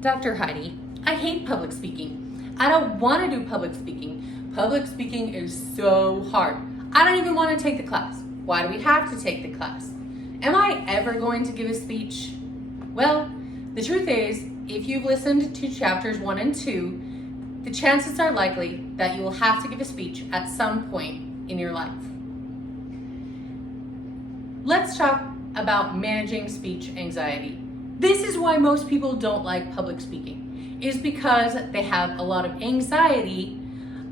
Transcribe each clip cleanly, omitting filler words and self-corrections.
Dr. Heidi, I hate public speaking. I don't want to do public speaking. Public speaking is so hard. I don't even want to take the class. Why do we have to take the class? Am I ever going to give a speech? Well, the truth is, if you've listened to chapters 1 and 2, the chances are likely that you will have to give a speech at some point in your life. Let's talk about managing speech anxiety. This is why most people don't like public speaking, is because they have a lot of anxiety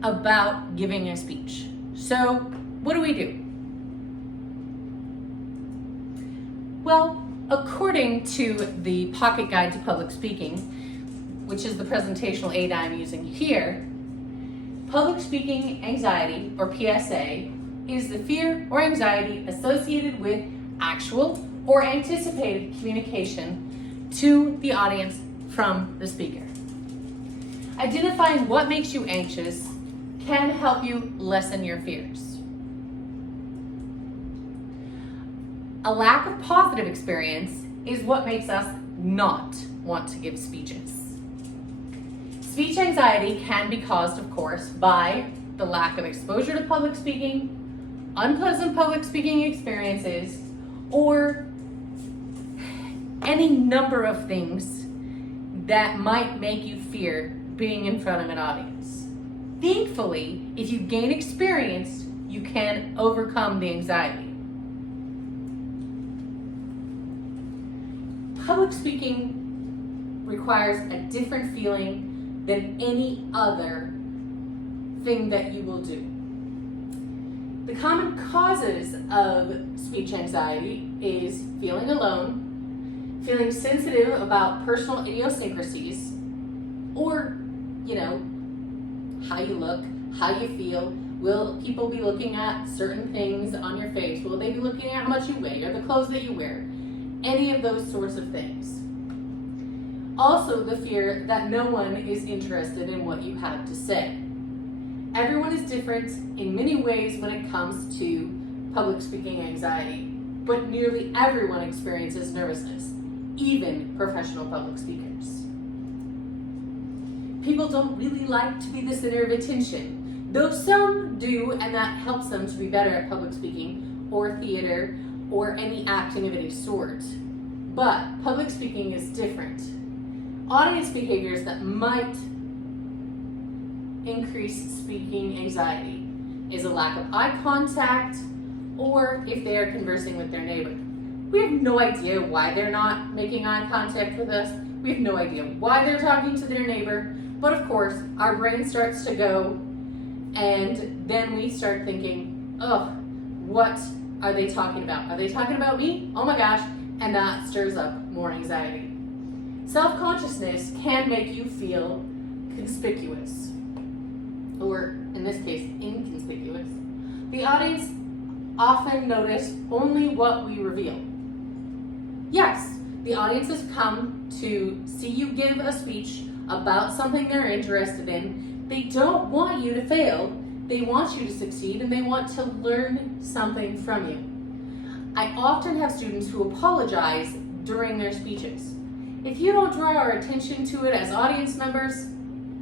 about giving a speech. So what do we do? Well, according to the Pocket Guide to Public Speaking, which is the presentational aid I'm using here, public speaking anxiety, or PSA, is the fear or anxiety associated with actual or anticipated communication to the audience from the speaker. Identifying what makes you anxious can help you lessen your fears. A lack of positive experience is what makes us not want to give speeches. Speech anxiety can be caused, of course, by the lack of exposure to public speaking, unpleasant public speaking experiences, or any number of things that might make you fear being in front of an audience. Thankfully, if you gain experience, you can overcome the anxiety. Public speaking requires a different feeling than any other thing that you will do. The common causes of speech anxiety is feeling alone, feeling sensitive about personal idiosyncrasies, or, how you look, how you feel. Will people be looking at certain things on your face? Will they be looking at how much you weigh or the clothes that you wear? Any of those sorts of things. Also, the fear that no one is interested in what you have to say. Everyone is different in many ways when it comes to public speaking anxiety, but nearly everyone experiences nervousness, even professional public speakers. People don't really like to be the center of attention, though some do, and that helps them to be better at public speaking or theater or any acting of any sort. But public speaking is different. Audience behaviors that might increase speaking anxiety is a lack of eye contact, or if they are conversing with their neighbor. We have no idea why they're not making eye contact with us. We have no idea why they're talking to their neighbor. But of course, our brain starts to go, and then we start thinking, what are they talking about? Are they talking about me? Oh my gosh. And that stirs up more anxiety. Self-consciousness can make you feel conspicuous, or in this case, inconspicuous. The audience often notice only what we reveal. Yes, the audience has come to see you give a speech about something they're interested in. They don't want you to fail. They want you to succeed, and they want to learn something from you. I often have students who apologize during their speeches. If you don't draw our attention to it as audience members,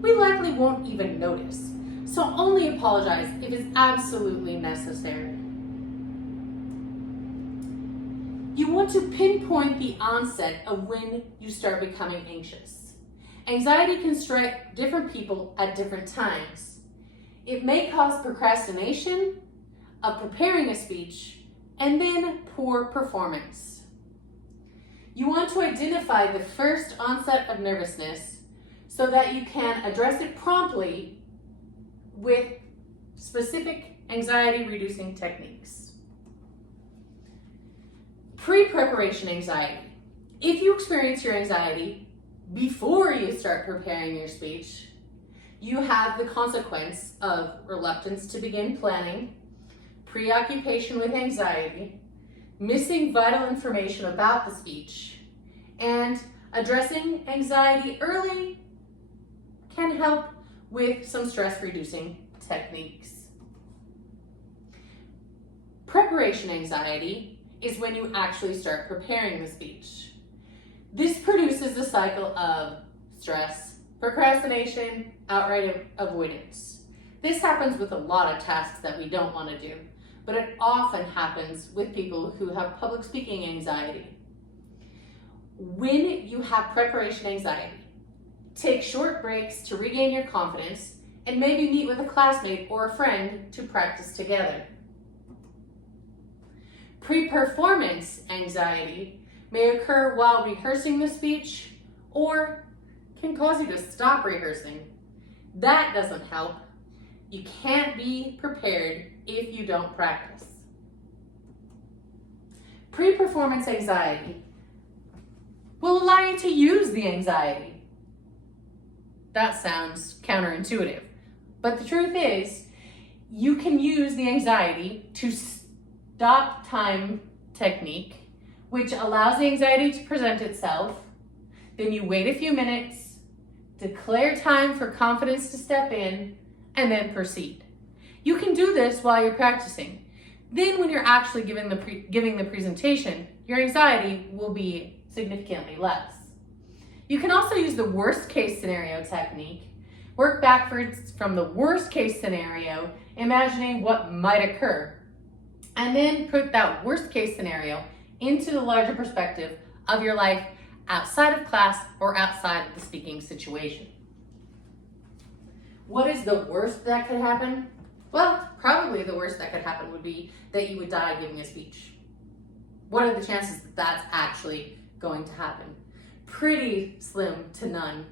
we likely won't even notice. So only apologize if it's absolutely necessary. You want to pinpoint the onset of when you start becoming anxious. Anxiety can strike different people at different times. It may cause procrastination of preparing a speech and then poor performance. You want to identify the first onset of nervousness so that you can address it promptly with specific anxiety-reducing techniques. Pre-preparation anxiety. If you experience your anxiety before you start preparing your speech, you have the consequence of reluctance to begin planning, preoccupation with anxiety, missing vital information about the speech, and addressing anxiety early can help with some stress-reducing techniques. Preparation anxiety is when you actually start preparing the speech. This produces a cycle of stress, procrastination, outright avoidance. This happens with a lot of tasks that we don't want to do, but it often happens with people who have public speaking anxiety. When you have preparation anxiety, take short breaks to regain your confidence and maybe meet with a classmate or a friend to practice together. Pre-performance anxiety may occur while rehearsing the speech or can cause you to stop rehearsing. That doesn't help. You can't be prepared if you don't practice. Pre-performance anxiety will allow you to use the anxiety. That sounds counterintuitive, but the truth is, you can use the anxiety to stop time technique, which allows the anxiety to present itself. Then you wait a few minutes, declare time for confidence to step in, and then proceed. You can do this while you're practicing. Then when you're actually giving the presentation, your anxiety will be significantly less. You can also use the worst case scenario technique. Work backwards from the worst case scenario, imagining what might occur, and then put that worst case scenario into the larger perspective of your life outside of class or outside of the speaking situation. What is the worst that could happen? Well, probably the worst that could happen would be that you would die giving a speech. What are the chances that that's actually going to happen? Pretty slim to none.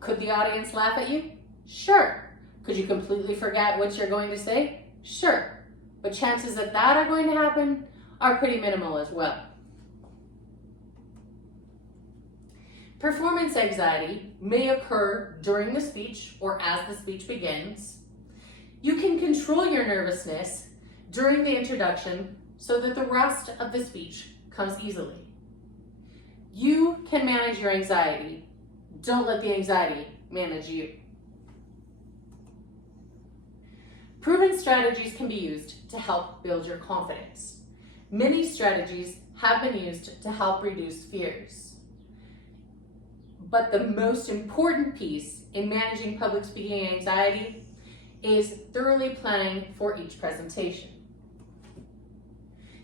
Could the audience laugh at you? Sure. Could you completely forget what you're going to say? Sure. But chances that that are going to happen are pretty minimal as well. Performance anxiety may occur during the speech or as the speech begins. You can control your nervousness during the introduction so that the rest of the speech comes easily. You can manage your anxiety. Don't let the anxiety manage you. Proven strategies can be used to help build your confidence. Many strategies have been used to help reduce fears. But the most important piece in managing public speaking anxiety is thoroughly planning for each presentation.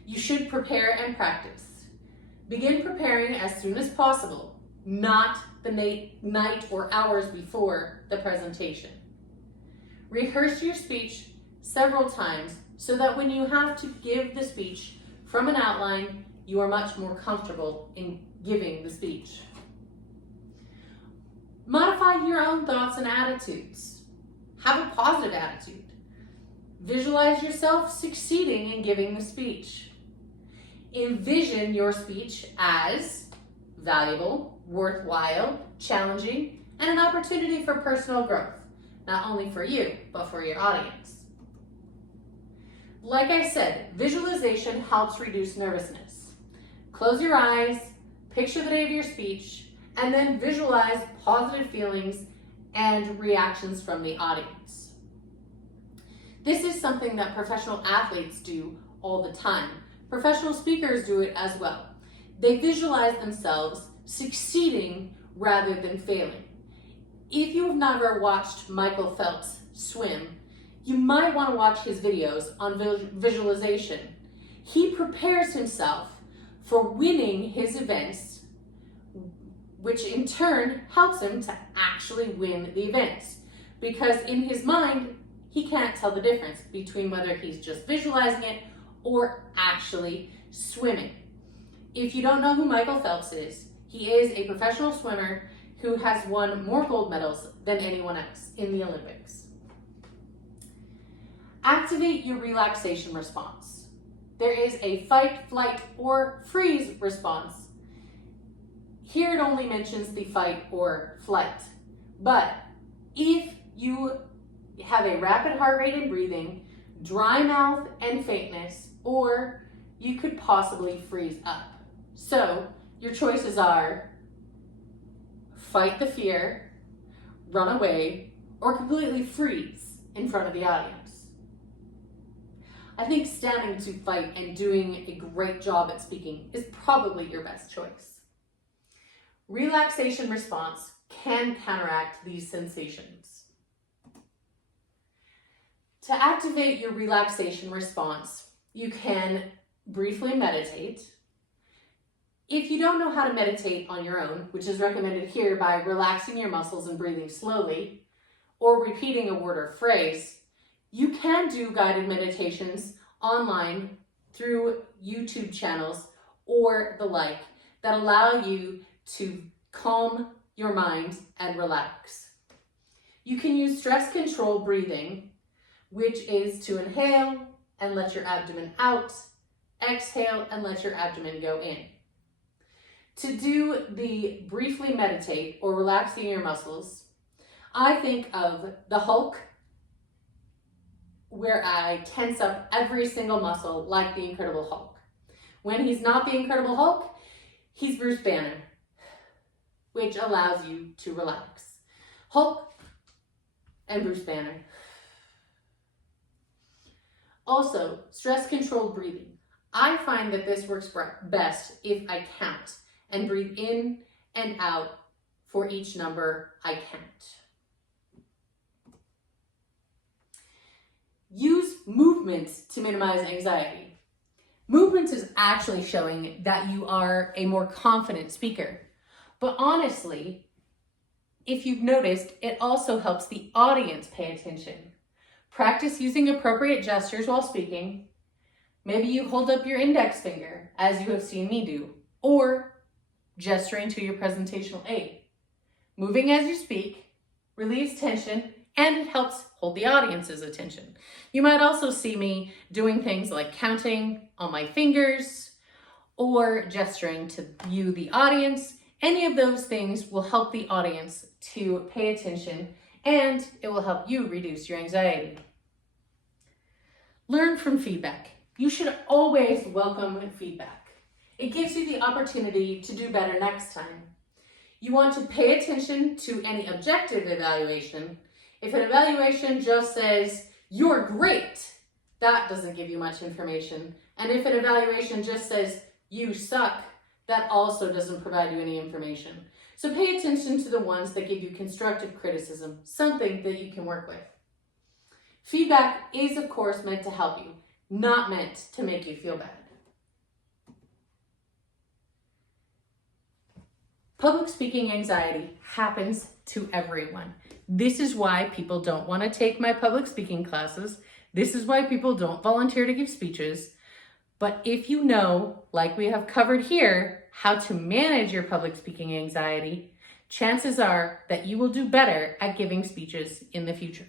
You should prepare and practice. Begin preparing as soon as possible, not the night or hours before the presentation. Rehearse your speech several times so that when you have to give the speech from an outline, you are much more comfortable in giving the speech. Modify your own thoughts and attitudes. Have a positive attitude. Visualize yourself succeeding in giving the speech. Envision your speech as valuable, worthwhile, challenging, and an opportunity for personal growth, not only for you, but for your audience. Like I said, visualization helps reduce nervousness. Close your eyes, picture the day of your speech, and then visualize positive feelings and reactions from the audience. This is something that professional athletes do all the time. Professional speakers do it as well. They visualize themselves succeeding rather than failing. If you have never watched Michael Phelps swim, you might want to watch his videos on visualization. He prepares himself for winning his events, which in turn helps him to actually win the events. Because in his mind, he can't tell the difference between whether he's just visualizing it or actually swimming. If you don't know who Michael Phelps is, he is a professional swimmer who has won more gold medals than anyone else in the Olympics. Activate your relaxation response. There is a fight, flight, or freeze response. Here it only mentions the fight or flight. But if you have a rapid heart rate and breathing, dry mouth and faintness, or you could possibly freeze up. So your choices are fight the fear, run away, or completely freeze in front of the audience. I think standing to fight and doing a great job at speaking is probably your best choice. relaxation response can counteract these sensations. To activate your relaxation response, you can briefly meditate. If you don't know how to meditate on your own, which is recommended here by relaxing your muscles and breathing slowly, or repeating a word or phrase, you can do guided meditations online through YouTube channels or the like that allow you to calm your mind and relax. You can use stress control breathing, which is to inhale and let your abdomen out, exhale and let your abdomen go in. To do the briefly meditate or relaxing your muscles, I think of the Hulk, where I tense up every single muscle like the Incredible Hulk. When he's not the Incredible Hulk, he's Bruce Banner, which allows you to relax. Hulk and Bruce Banner. Also, stress-controlled breathing. I find that this works best if I count and breathe in and out for each number I count. Use movement to minimize anxiety. Movement is actually showing that you are a more confident speaker. But honestly, if you've noticed, it also helps the audience pay attention. Practice using appropriate gestures while speaking. Maybe you hold up your index finger, as you have seen me do, or gesturing to your presentational aid. Moving as you speak relieves tension and it helps hold the audience's attention. You might also see me doing things like counting on my fingers or gesturing to you, the audience. Any of those things will help the audience to pay attention and it will help you reduce your anxiety. Learn from feedback. You should always welcome feedback. It gives you the opportunity to do better next time. You want to pay attention to any objective evaluation. If an evaluation just says, "You're great," that doesn't give you much information. And if an evaluation just says, "You suck," that also doesn't provide you any information. So pay attention to the ones that give you constructive criticism, something that you can work with. Feedback is, of course, meant to help you, not meant to make you feel bad. Public speaking anxiety happens to everyone. This is why people don't want to take my public speaking classes. This is why people don't volunteer to give speeches. But if you know, like we have covered here, how to manage your public speaking anxiety, chances are that you will do better at giving speeches in the future.